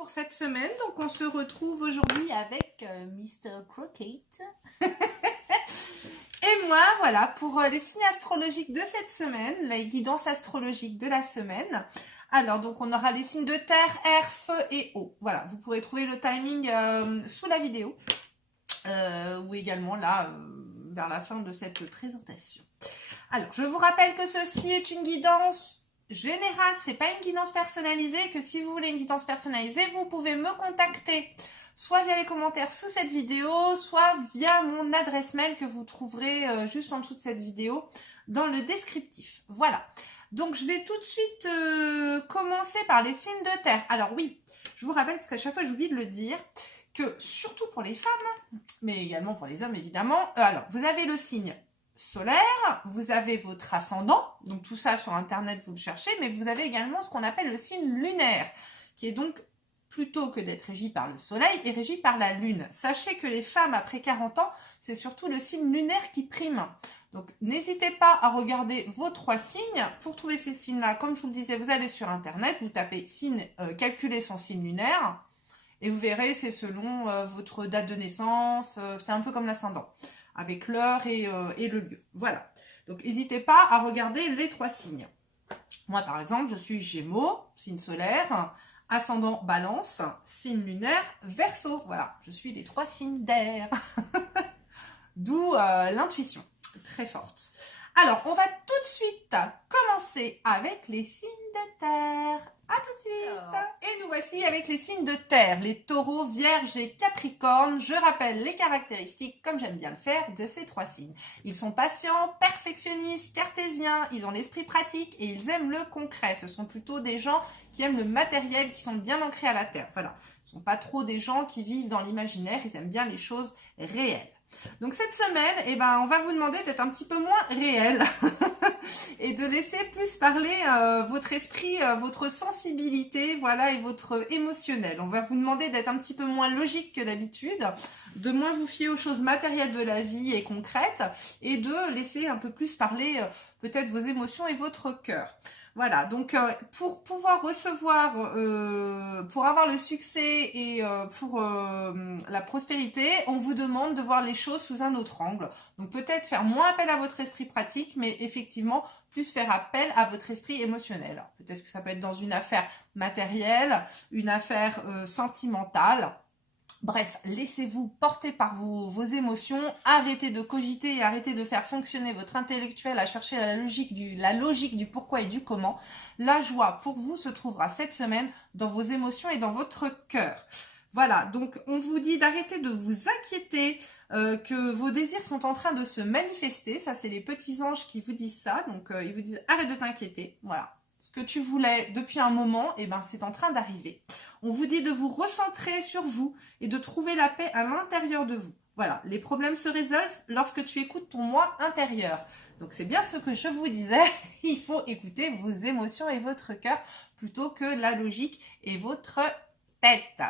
pour cette semaine. Donc on se retrouve aujourd'hui avec Mr. Crockett. Et moi, voilà, pour les signes astrologiques de cette semaine, les guidances astrologiques de la semaine. Alors, donc on aura les signes de terre, air, feu et eau. Voilà, vous pourrez trouver le timing sous la vidéo. Ou également là, vers la fin de cette présentation. Alors, je vous rappelle que ceci est une guidance générale, c'est pas une guidance personnalisée, que si vous voulez une guidance personnalisée, vous pouvez me contacter soit via les commentaires sous cette vidéo, soit via mon adresse mail que vous trouverez juste en dessous de cette vidéo dans le descriptif. Voilà. Donc, je vais tout de suite commencer par les signes de terre. Alors oui, je vous rappelle, parce qu'à chaque fois j'oublie de le dire, que surtout pour les femmes, mais également pour les hommes évidemment, alors vous avez le signe solaire, vous avez votre ascendant, donc tout ça sur internet vous le cherchez, mais vous avez également ce qu'on appelle le signe lunaire, qui est donc plutôt que d'être régi par le soleil, est régi par la lune. Sachez que les femmes après 40 ans, c'est surtout le signe lunaire qui prime. Donc n'hésitez pas à regarder vos 3 signes. Pour trouver ces signes-là, comme je vous le disais, vous allez sur internet, vous tapez signe, calculer son signe lunaire, et vous verrez, c'est selon votre date de naissance, c'est un peu comme l'ascendant, avec l'heure et le lieu. Voilà. Donc, n'hésitez pas à regarder les 3 signes. Moi, par exemple, je suis Gémeaux, signe solaire, ascendant Balance, signe lunaire, Verseau. Voilà, je suis les 3 signes d'air. D'où l'intuition, très forte. Alors, on va tout de suite commencer avec les signes de terre. À tout de suite. Et nous voici avec les signes de terre, les taureaux, vierges et capricornes. Je rappelle les caractéristiques, comme j'aime bien le faire, de ces 3 signes. Ils sont patients, perfectionnistes, cartésiens, ils ont l'esprit pratique et ils aiment le concret. Ce sont plutôt des gens qui aiment le matériel, qui sont bien ancrés à la terre. Voilà. Ce ne sont pas trop des gens qui vivent dans l'imaginaire, ils aiment bien les choses réelles. Donc cette semaine, eh ben, on va vous demander d'être un petit peu moins réel et de laisser plus parler votre esprit, votre sensibilité, voilà, et votre émotionnel. On va vous demander d'être un petit peu moins logique que d'habitude, de moins vous fier aux choses matérielles de la vie et concrètes, et de laisser un peu plus parler peut-être vos émotions et votre cœur. Voilà, donc pour pouvoir recevoir, pour avoir le succès et pour la prospérité, on vous demande de voir les choses sous un autre angle. Donc peut-être faire moins appel à votre esprit pratique, mais effectivement plus faire appel à votre esprit émotionnel. Peut-être que ça peut être dans une affaire matérielle, une affaire sentimentale. Bref, laissez-vous porter par vos émotions, arrêtez de cogiter et arrêtez de faire fonctionner votre intellectuel à chercher la logique du pourquoi et du comment. La joie pour vous se trouvera cette semaine dans vos émotions et dans votre cœur. Voilà, donc on vous dit d'arrêter de vous inquiéter, que vos désirs sont en train de se manifester. Ça, c'est les petits anges qui vous disent ça, donc ils vous disent arrête de t'inquiéter, voilà. Ce que tu voulais depuis un moment, eh ben, c'est en train d'arriver. On vous dit de vous recentrer sur vous et de trouver la paix à l'intérieur de vous. Voilà, les problèmes se résolvent lorsque tu écoutes ton moi intérieur. Donc c'est bien ce que je vous disais, il faut écouter vos émotions et votre cœur plutôt que la logique et votre tête.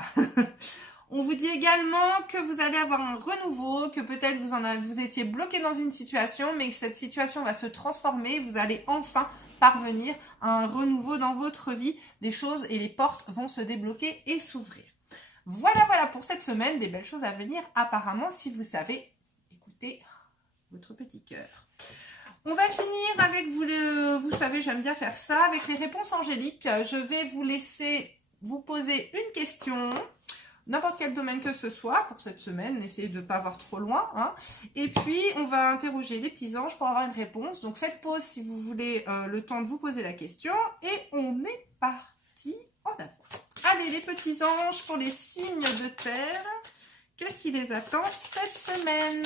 On vous dit également que vous allez avoir un renouveau, que peut-être vous étiez bloqué dans une situation, mais que cette situation va se transformer, vous allez enfin parvenir à un renouveau dans votre vie, les choses et les portes vont se débloquer et s'ouvrir. Voilà pour cette semaine, des belles choses à venir apparemment si vous savez écouter votre petit cœur. On va finir avec, vous savez, j'aime bien faire ça, avec les réponses angéliques. Je vais vous laisser vous poser une question, n'importe quel domaine que ce soit pour cette semaine, essayez de ne pas avoir trop loin, hein. Et puis on va interroger les petits anges pour avoir une réponse. Donc faites pause si vous voulez le temps de vous poser la question et on est parti en avant. Allez les petits anges pour les signes de terre, qu'est-ce qui les attend cette semaine?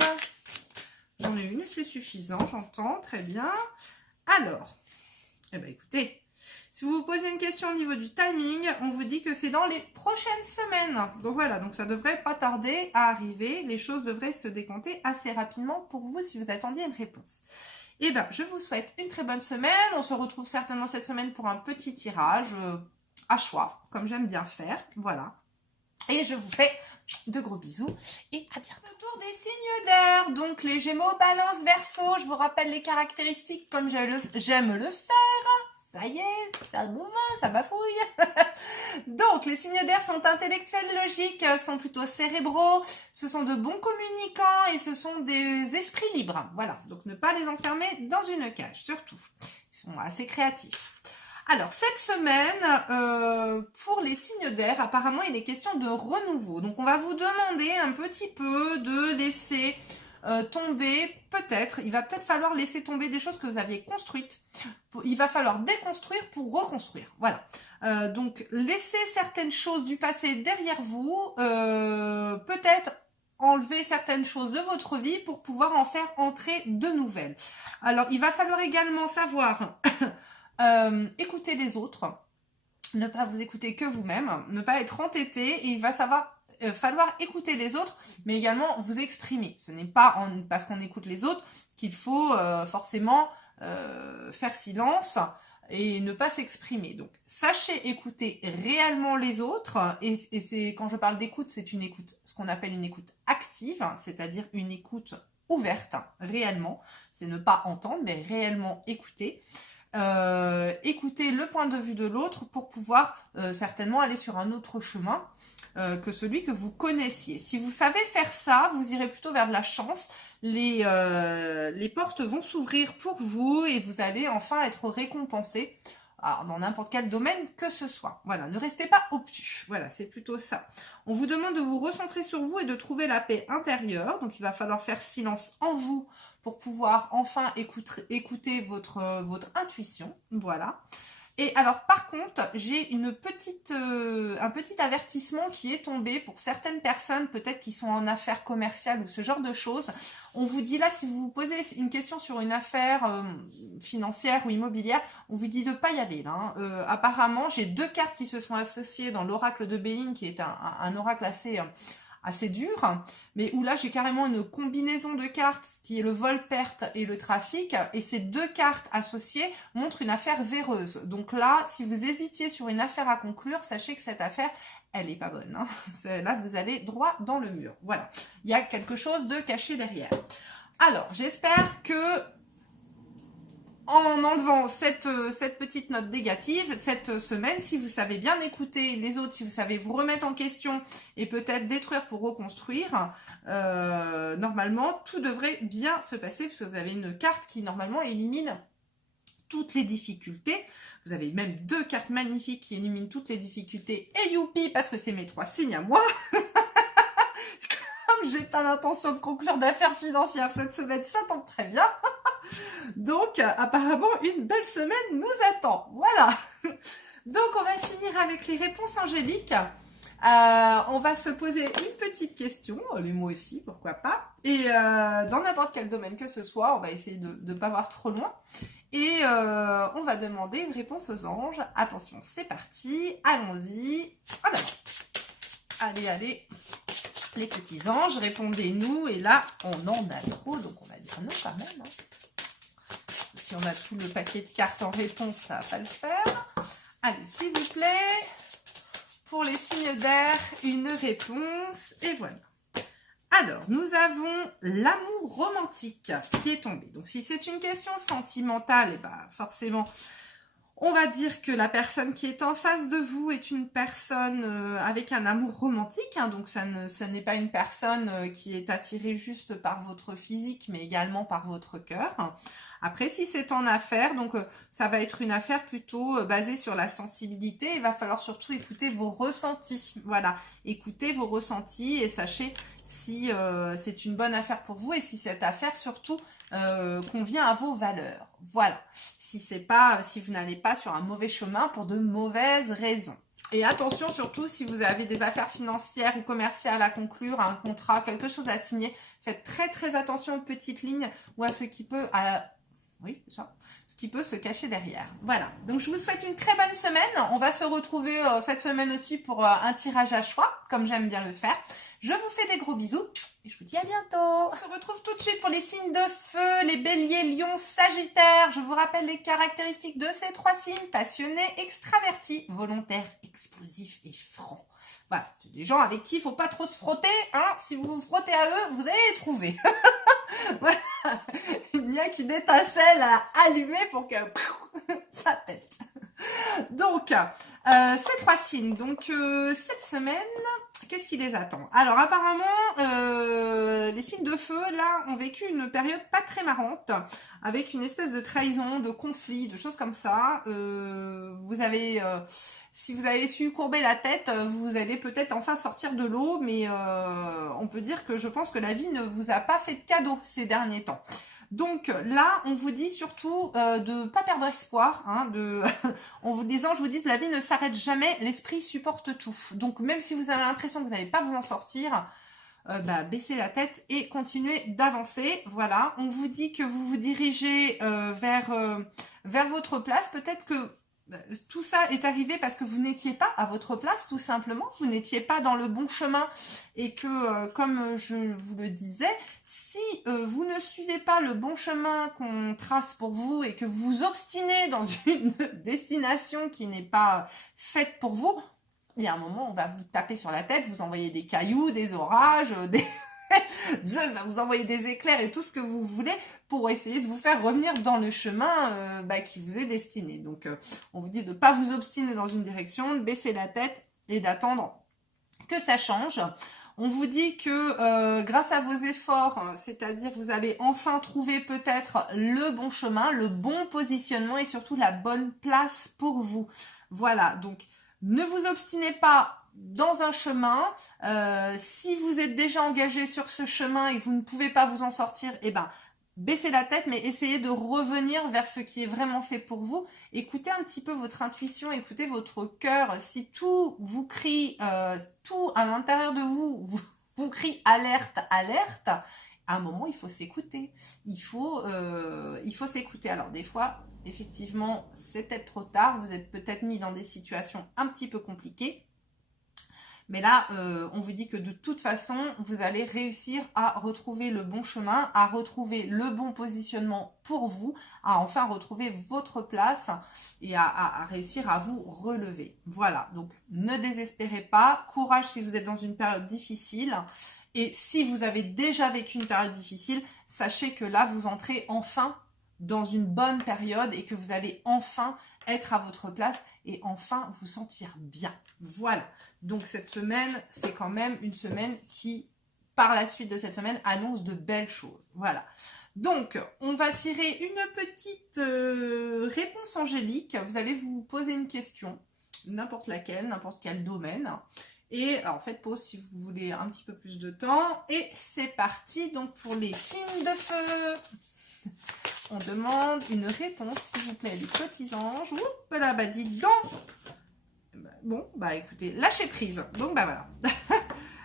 J'en ai une, c'est suffisant, j'entends, très bien. Alors, eh ben écoutez, si vous vous posez une question au niveau du timing, on vous dit que c'est dans les prochaines semaines. Donc voilà, donc ça devrait pas tarder à arriver. Les choses devraient se décompter assez rapidement pour vous si vous attendiez une réponse. Eh bien, je vous souhaite une très bonne semaine. On se retrouve certainement cette semaine pour un petit tirage à choix, comme j'aime bien faire. Voilà. Et je vous fais de gros bisous et à bientôt. Autour des signes d'air, donc les Gémeaux, Balance, Verseau. Je vous rappelle les caractéristiques comme j'aime le faire. Ça y est, ça bouge, ça bafouille. Donc, les signes d'air sont intellectuels, logiques, sont plutôt cérébraux, ce sont de bons communicants et ce sont des esprits libres. Voilà, donc ne pas les enfermer dans une cage, surtout. Ils sont assez créatifs. Alors, cette semaine, pour les signes d'air, apparemment, il est question de renouveau. Donc, on va vous demander un petit peu de laisser tomber, peut-être, il va peut-être falloir laisser tomber des choses que vous aviez construites. Il va falloir déconstruire pour reconstruire. Voilà. Donc, laissez certaines choses du passé derrière vous, peut-être enlever certaines choses de votre vie pour pouvoir en faire entrer de nouvelles. Alors, il va falloir également savoir écouter les autres, ne pas vous écouter que vous-même, ne pas être entêté, et il va falloir écouter les autres, mais également vous exprimer. Ce n'est pas parce qu'on écoute les autres qu'il faut forcément faire silence et ne pas s'exprimer. Donc, sachez écouter réellement les autres, et c'est quand je parle d'écoute, c'est une écoute, ce qu'on appelle une écoute active, c'est-à-dire une écoute ouverte, réellement. C'est ne pas entendre, mais réellement écouter. Écouter le point de vue de l'autre pour pouvoir certainement aller sur un autre chemin que celui que vous connaissiez. Si vous savez faire ça, vous irez plutôt vers de la chance. Les portes vont s'ouvrir pour vous et vous allez enfin être récompensé. Alors, dans n'importe quel domaine que ce soit. Voilà, ne restez pas obtus. Voilà, c'est plutôt ça. On vous demande de vous recentrer sur vous et de trouver la paix intérieure. Donc, il va falloir faire silence en vous pour pouvoir enfin écouter votre intuition. Voilà. Et alors, par contre, j'ai un petit avertissement qui est tombé pour certaines personnes, peut-être qui sont en affaires commerciales ou ce genre de choses. On vous dit là, si vous vous posez une question sur une affaire financière ou immobilière, on vous dit de pas y aller. Là, hein. Apparemment, j'ai 2 cartes qui se sont associées dans l'oracle de Béline, qui est un oracle assez dur, mais où là j'ai carrément une combinaison de cartes qui est le vol-perte et le trafic, et ces 2 cartes associées montrent une affaire véreuse. Donc là, si vous hésitiez sur une affaire à conclure, sachez que cette affaire, elle est pas bonne. Hein. Là, vous allez droit dans le mur. Voilà, il y a quelque chose de caché derrière. Alors, j'espère que en enlevant cette petite note négative, cette semaine, si vous savez bien écouter les autres, si vous savez vous remettre en question et peut-être détruire pour reconstruire, normalement, tout devrait bien se passer puisque vous avez une carte qui, normalement, élimine toutes les difficultés. Vous avez même 2 cartes magnifiques qui éliminent toutes les difficultés. Et youpi, parce que c'est mes 3 signes à moi. Comme j'ai pas l'intention de conclure d'affaires financières cette semaine, ça tombe très bien. Donc, apparemment, une belle semaine nous attend. Voilà. Donc, on va finir avec les réponses angéliques. On va se poser une petite question, les mots aussi, pourquoi pas. Et dans n'importe quel domaine que ce soit, on va essayer de ne pas voir trop loin. Et on va demander une réponse aux anges. Attention, c'est parti. Allons-y. Alors, allez. Les petits anges, répondez-nous. Et là, on en a trop, donc on va dire non quand même. Hein. Si on a tout le paquet de cartes en réponse, ça va pas le faire. Allez, s'il vous plaît, pour les signes d'air, une réponse. Et voilà. Alors, nous avons l'amour romantique qui est tombé. Donc, si c'est une question sentimentale, et ben forcément, on va dire que la personne qui est en face de vous est une personne avec un amour romantique. Hein, donc, ça n'est pas une personne qui est attirée juste par votre physique, mais également par votre cœur. Après, si c'est en affaires, donc ça va être une affaire plutôt basée sur la sensibilité. Il va falloir surtout écouter vos ressentis. Voilà, écoutez vos ressentis et sachez si c'est une bonne affaire pour vous et si cette affaire surtout convient à vos valeurs. Voilà, si vous n'allez pas sur un mauvais chemin pour de mauvaises raisons. Et attention surtout si vous avez des affaires financières ou commerciales à conclure, un contrat, quelque chose à signer, faites très très attention aux petites lignes ou à ce qui peut... Oui, c'est ça. Ce qui peut se cacher derrière. Voilà. Donc, je vous souhaite une très bonne semaine. On va se retrouver cette semaine aussi pour un tirage à choix, comme j'aime bien le faire. Je vous fais des gros bisous et je vous dis à bientôt. On se retrouve tout de suite pour les signes de feu, les béliers, lions, sagittaires. Je vous rappelle les caractéristiques de ces 3 signes: passionnés, extravertis, volontaires, explosifs et francs. Voilà, c'est des gens avec qui il ne faut pas trop se frotter. Hein. Si vous vous frottez à eux, vous allez les trouver. Voilà. Il n'y a qu'une étincelle à allumer pour que ça pète. Donc, ces 3 signes. Donc, cette semaine, qu'est-ce qui les attend? Alors, apparemment, les signes de feu, là, ont vécu une période pas très marrante, avec une espèce de trahison, de conflit, de choses comme ça. Vous avez... si vous avez su courber la tête, vous allez peut-être enfin sortir de l'eau, mais on peut dire que je pense que la vie ne vous a pas fait de cadeau ces derniers temps. Donc là, on vous dit surtout de ne pas perdre espoir. Hein, les anges vous disent la vie ne s'arrête jamais, l'esprit supporte tout. Donc même si vous avez l'impression que vous n'allez pas vous en sortir, baissez la tête et continuez d'avancer. Voilà, on vous dit que vous vous dirigez vers votre place. Peut-être que tout ça est arrivé parce que vous n'étiez pas à votre place, tout simplement. Vous n'étiez pas dans le bon chemin et que, comme je vous le disais, si vous ne suivez pas le bon chemin qu'on trace pour vous et que vous vous obstinez dans une destination qui n'est pas faite pour vous, il y a un moment, on va vous taper sur la tête, vous envoyer des cailloux, des orages, Zeus va vous envoyer des éclairs et tout ce que vous voulez pour essayer de vous faire revenir dans le chemin qui vous est destiné. Donc, on vous dit de ne pas vous obstiner dans une direction, de baisser la tête et d'attendre que ça change. On vous dit que grâce à vos efforts, c'est-à-dire vous allez enfin trouver peut-être le bon chemin, le bon positionnement et surtout la bonne place pour vous. Voilà, donc ne vous obstinez pas dans un chemin. Si vous êtes déjà engagé sur ce chemin et que vous ne pouvez pas vous en sortir, baissez la tête, mais essayez de revenir vers ce qui est vraiment fait pour vous. Écoutez un petit peu votre intuition, écoutez votre cœur. Si tout vous crie, tout à l'intérieur de vous crie alerte, alerte, à un moment, il faut s'écouter. Il faut s'écouter. Alors, des fois, effectivement, c'est peut-être trop tard. Vous êtes peut-être mis dans des situations un petit peu compliquées. Mais là, on vous dit que de toute façon, vous allez réussir à retrouver le bon chemin, à retrouver le bon positionnement pour vous, à enfin retrouver votre place et à réussir à vous relever. Voilà, donc ne désespérez pas, courage si vous êtes dans une période difficile. Et si vous avez déjà vécu une période difficile, sachez que là, vous entrez enfin dans une bonne période et que vous allez enfin être à votre place et enfin vous sentir bien. Voilà, donc cette semaine, c'est quand même une semaine qui, par la suite de cette semaine, annonce de belles choses. Voilà, donc on va tirer une petite réponse angélique. Vous allez vous poser une question, n'importe laquelle, n'importe quel domaine. Et alors faites pause si vous voulez un petit peu plus de temps. Et c'est parti, donc pour les signes de feu. On demande une réponse, s'il vous plaît, les petits anges. Oups là, dis donc. Bon, écoutez, lâchez prise. Donc, voilà.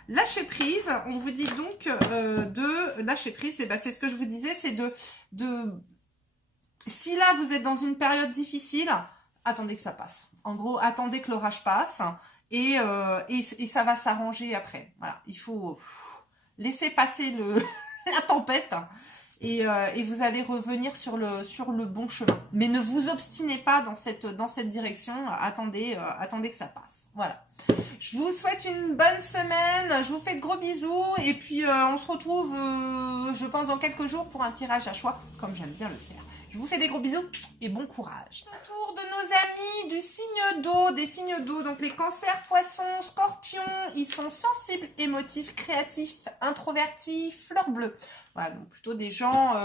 Lâcher prise, on vous dit donc de lâcher prise. C'est ce que je vous disais, c'est de... Si là, vous êtes dans une période difficile, attendez que ça passe. En gros, attendez que l'orage passe et ça va s'arranger après. Voilà, il faut laisser passer la tempête. Et vous allez revenir sur le bon chemin. Mais ne vous obstinez pas dans cette direction. Attendez que ça passe. Voilà. Je vous souhaite une bonne semaine. Je vous fais de gros bisous. Et puis, on se retrouve, je pense, dans quelques jours pour un tirage à choix, comme j'aime bien le faire. Je vous fais des gros bisous et bon courage. Autour de nos amis du signe d'eau, des signes d'eau, donc les cancers, poissons, scorpions, ils sont sensibles, émotifs, créatifs, introvertis, fleurs bleues. Voilà, donc plutôt des gens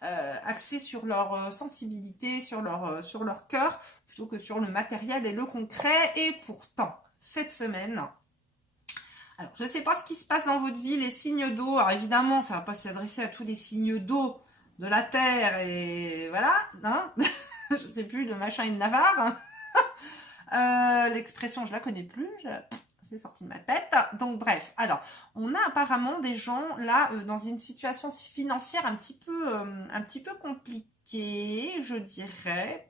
axés sur leur sensibilité, sur leur cœur, plutôt que sur le matériel et le concret. Et pourtant, cette semaine... Alors, je ne sais pas ce qui se passe dans votre vie, les signes d'eau. Alors évidemment, ça ne va pas s'adresser à tous les signes d'eau de la terre et voilà, hein. Je ne sais plus, de machin et de Navarre. L'expression, je la connais plus, c'est sorti de ma tête. Donc bref, alors, on a apparemment des gens là dans une situation financière un petit peu compliquée, je dirais.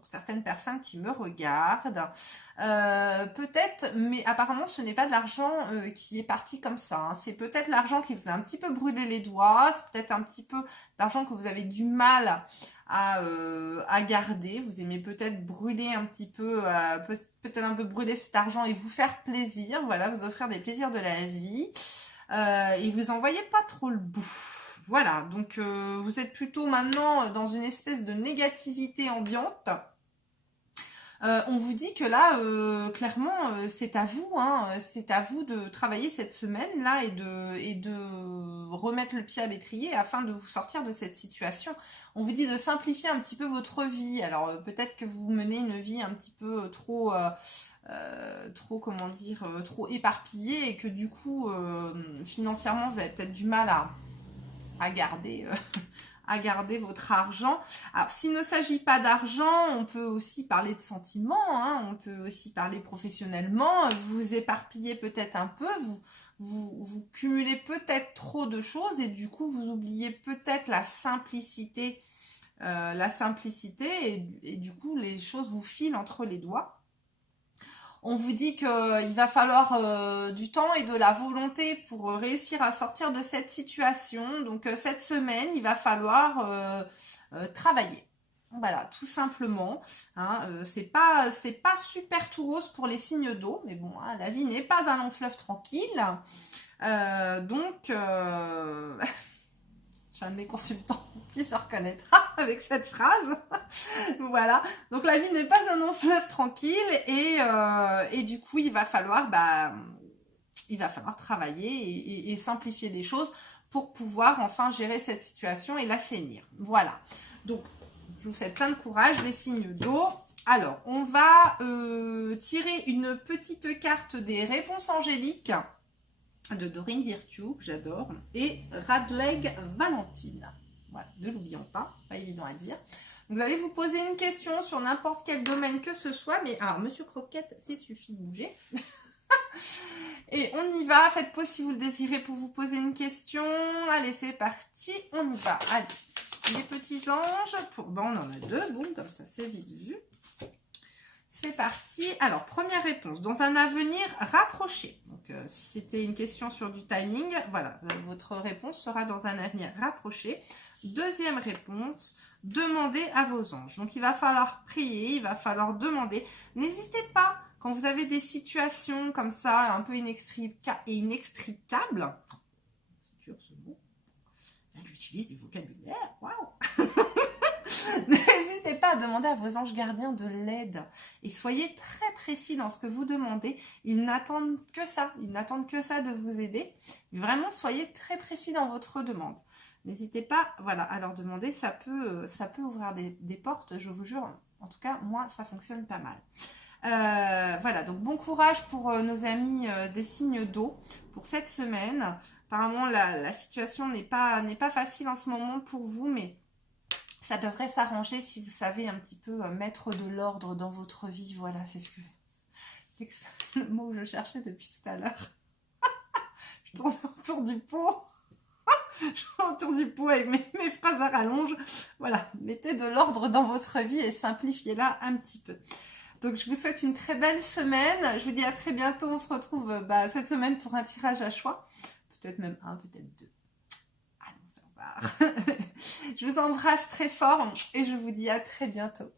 pour certaines personnes qui me regardent. Peut-être, mais apparemment ce n'est pas de l'argent qui est parti comme ça. Hein. C'est peut-être l'argent qui vous a un petit peu brûlé les doigts, c'est peut-être un petit peu l'argent que vous avez du mal à garder. Vous aimez peut-être brûler un petit peu, peut-être un peu brûler cet argent et vous faire plaisir, voilà, vous offrir des plaisirs de la vie. Et vous en voyez pas trop le bout. Voilà, donc vous êtes plutôt maintenant dans une espèce de négativité ambiante. On vous dit que là, clairement, c'est à vous, hein, c'est à vous de travailler cette semaine-là et de remettre le pied à l'étrier afin de vous sortir de cette situation. On vous dit de simplifier un petit peu votre vie. Alors peut-être que vous menez une vie un petit peu trop comment dire, trop éparpillée et que du coup, financièrement, vous avez peut-être du mal à garder... à garder votre argent. Alors, s'il ne s'agit pas d'argent, on peut aussi parler de sentiments, hein, on peut aussi parler professionnellement, vous vous éparpillez peut-être un peu, vous cumulez peut-être trop de choses et du coup, vous oubliez peut-être la simplicité et du coup, les choses vous filent entre les doigts. On vous dit qu'il va falloir du temps et de la volonté pour réussir à sortir de cette situation. Donc cette semaine, il va falloir travailler. Voilà, tout simplement. Hein, c'est pas super tout rose pour les signes d'eau, mais bon, hein, la vie n'est pas un long fleuve tranquille. Donc j'ai un de mes consultants qui se reconnaîtra avec cette phrase. Voilà. Donc la vie n'est pas un long fleuve tranquille et du coup il va falloir travailler et simplifier les choses pour pouvoir enfin gérer cette situation et l'assainir. Voilà. Donc je vous souhaite plein de courage, les signes d'eau. Alors on va tirer une petite carte des réponses angéliques de Dorine Virtue, que j'adore, et Radleg Valentine. Voilà, ne l'oublions pas évident à dire. Vous allez vous poser une question sur n'importe quel domaine que ce soit, mais alors, Monsieur Croquette, c'est suffit de bouger. Et on y va, faites pause si vous le désirez pour vous poser une question. Allez, c'est parti, on y va. Allez, les petits anges, on en a deux, boum, comme ça, c'est vite vu. C'est parti. Alors, première réponse. Dans un avenir rapproché. Donc, si c'était une question sur du timing, voilà, votre réponse sera dans un avenir rapproché. Deuxième réponse. Demandez à vos anges. Donc, il va falloir prier, il va falloir demander. N'hésitez pas, quand vous avez des situations comme ça, un peu inextricables. C'est dur ce mot. Elle utilise du vocabulaire. Waouh! N'hésitez pas à demander à vos anges gardiens de l'aide et soyez très précis dans ce que vous demandez. Ils n'attendent que ça, de vous aider. Vraiment, soyez très précis dans votre demande. N'hésitez pas, voilà, à leur demander, ça peut ouvrir des portes, je vous jure. En tout cas, moi, ça fonctionne pas mal. Voilà, donc bon courage pour nos amis des signes d'eau pour cette semaine. Apparemment, la situation n'est pas facile en ce moment pour vous, mais ça devrait s'arranger si vous savez un petit peu mettre de l'ordre dans votre vie. Voilà, c'est le mot que je cherchais depuis tout à l'heure. Je tourne autour du pot. Je tourne autour du pot avec mes phrases à rallonge. Voilà, mettez de l'ordre dans votre vie et simplifiez-la un petit peu. Donc, je vous souhaite une très belle semaine. Je vous dis à très bientôt. On se retrouve cette semaine pour un tirage à choix. Peut-être même un, peut-être deux. Allons, ça va. Je vous embrasse très fort et je vous dis à très bientôt.